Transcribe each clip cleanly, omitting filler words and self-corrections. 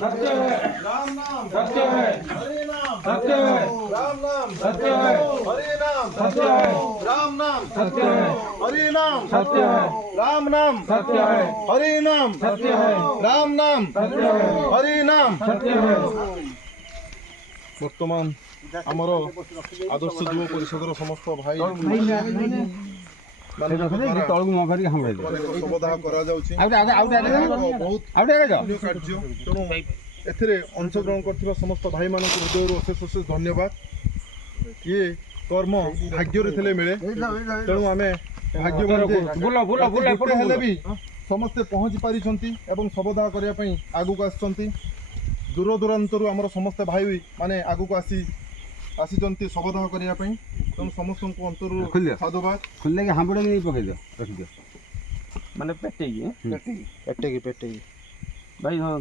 सत्य है, राम नाम सत्य है, हरे नाम सत्य है, राम नाम सत्य है, हरे नाम सत्य है, राम नाम सत्य है, हरे नाम सत्य है, राम नाम सत्य है, हरे नाम सत्य है, राम नाम सत्य है, हरे नाम सत्य है। बर्तमान आमर आदर्श युव परिषद समस्त भाई शवदाह करा जाउछि बहुत कार्य तेणु एथिरे अंशग्रहण करथिबा समस्त भाई मानक हृदय अशेष अशेष धन्यवाद। ये कर्म भाग्य थिले मिले तेणु आमे भाग्यवान हेले भी समस्ते पहुँची पारिछंती एवं शवदाह करिया पई आगु को आछंती। दूर दूरांतरु आमर समस्त भाई माने आगु को आसीचंती शवदाह करिया पई तेणु समस्त को अंतरु साधुवाद। खुलने के हांबड़े नहीं पकई दो रख दो माने पेटे भाई हाँ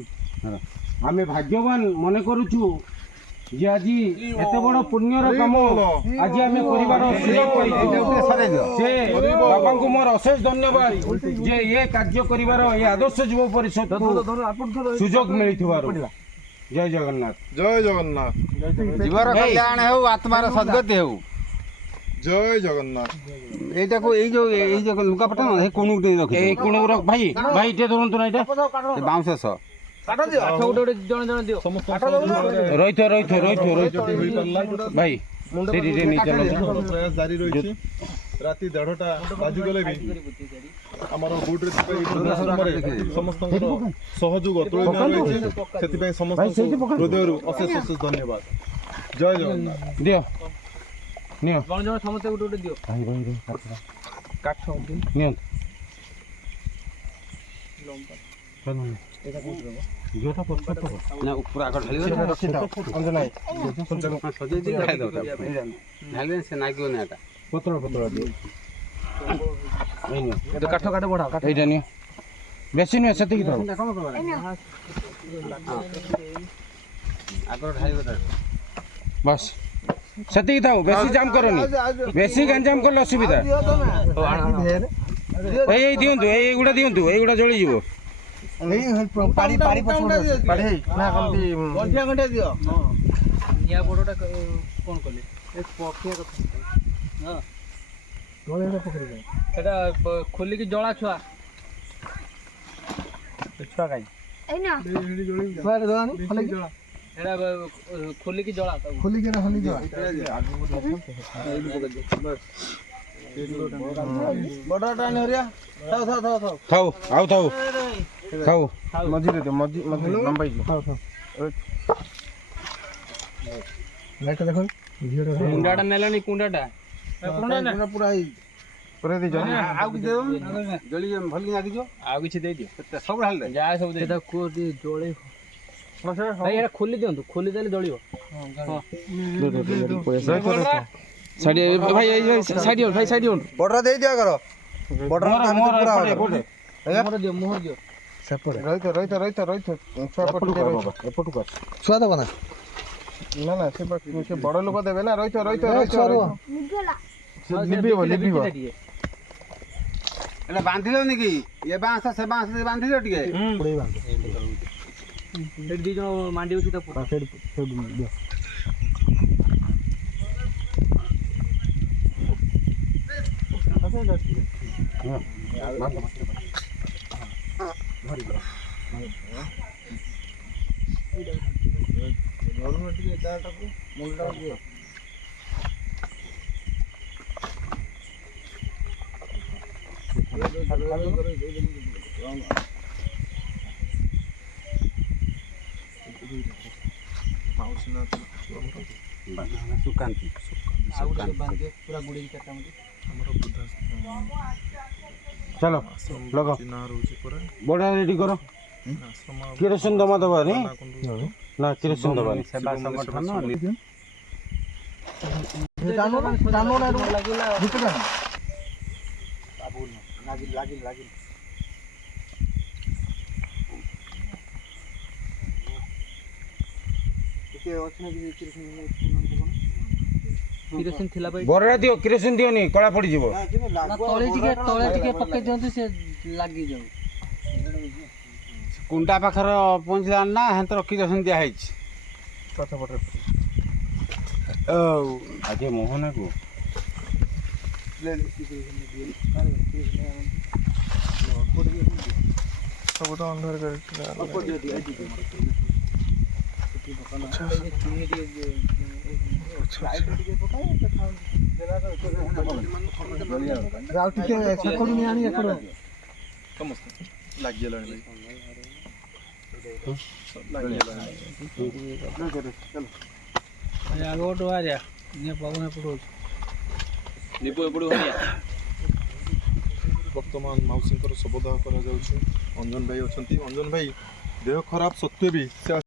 आमे भाग्यवान मने करूछु जे आजी एते बड़ पुण्यर काम आजी आमे परिवार सुयोग करिछु से बाबा को मोर अशेष धन्यवाद जे ये कार्य करिवार ये आदर्श युव परिषद को सुयोग मिलिथिबार। जय जगन्नाथ जय जगन्नाथ जीवर कल्याण हो आत्मार सद्गति हो। जय जगन्नाथ एटा को ए जो लुका पटा न हे कोनु दे रखि ए कोनु रख भाई भाई ते धरंतु ना एटा बाउंस स काटा दियो आठ गोटे जण जण दियो रहिथो भाई सेठी रे नहीं चलो प्रयास जारी रही राति 1:30 बाजी गले भी आमर बोट रे समस्त सहयोग तुलन रही से समस्त हृदय अशेष अशेष धन्यवाद। जय जगन्नाथ दियो नियो जण जण समस्त गोटे गोटे दियो भाई भाई काठ नियो जोटा पत्थर तो ना ऊपर आकर ढाली अंदर नहीं सजे दी खाई दो ढाली से नागियो ना एटा पत्थर दियो तो काठ काठ बढा काठ एटा नियो बेसी नहीं सेती तो आकर ढाली दो बस सेती थाओ बेसी जाम करनी बेसी गंजाम करले असुविधा ए दियंतु ए गुडा दियंतु ए गुडा जळी जीवो पाड़ी पाड़ी पाड़ी ना कमती गंठिया गंठिया दियो निया बडोटा कोन कले एक पखिया कथा हां गोलेटा पकड़ी गए एटा खोली की जळा छुआ छुआ काई ए ना हेडी जळी बारे दलानी खोली की जळा एटा खोली की जळा खोली के ना खोली जळा बडोटा नरिया थाओ थाओ थाओ थाओ खाओ आउ थाओ खाओ मजी दे मजी मजी लंबाई थाओ थाओ लाइट देखो कुंडाटा नेलानी कुंडाटा कुंडा ना पूरा ही पूरा दे जनी आउ कि दे जली भली ना दिजो आउ किछ दे दियो सब ढाल दे जा सब दे एटा को दे जोळे भाई एटा खोली दियंतु खोली देले जळियो हां साइड भाई साइड भाई साइड बडरा दे दिया करो बडरा मोर एपटे मोहर दियो सेपड़े रहित एपटु कर छुआ दबा ना ना ना से बड़ लोक देबे ना रहित निगला निबीबो एला बांधिलो नि की ये बांस से बांधिलो टिके पुड़े बांध एड दी जण मांडी उठी त पुरा सेड दियो सुकांति पूरा गुड़ी कटा चलो लगो बड़ा रेडी करो किरोसिन दमा दबा नहीं ना किरोसिन दबा नहीं सेवा संगठन जानो ना लागिला भीतर बाबू लागिल के ओछने की किरोसिन थिला भाई बररा दियो किरोसिन दियो नहीं कला पड़ी जीवो ना तळे टिके पक्के दियंतु से लागी जाऊ କୁଣ୍ଡା ପାଖରେ ପହଞ୍ଚିଲାଣି ନା ହେନ୍ତ ରଖିଦେଉଛନ୍ତି ଦିଆହେଇଛି ଆଜି ମୋହନାକୁ ସବୁ ତ ଅନ୍ଧାର ଆଉ ଟିକେ ସେପଟୁ ନେଇ ଆଣି ଏପଟ ସମସ୍ତେ ଲାଗିଗଲାଣି ଆଗୋଟ ବାହାରିଆ ନିଏ ପବନ ଏପଟୁ ହଉଛି ବର୍ତ୍ତମାନ ମାଉସୀଙ୍କର ଶବଦାହ କରାଯାଉଛି। ଅଞ୍ଜନ ଭାଇ ଅଛନ୍ତି। ଅଞ୍ଜନ ଭାଇ ଦେହ ଖରାପ ସତ୍ତ୍ୱେ ବି ସେ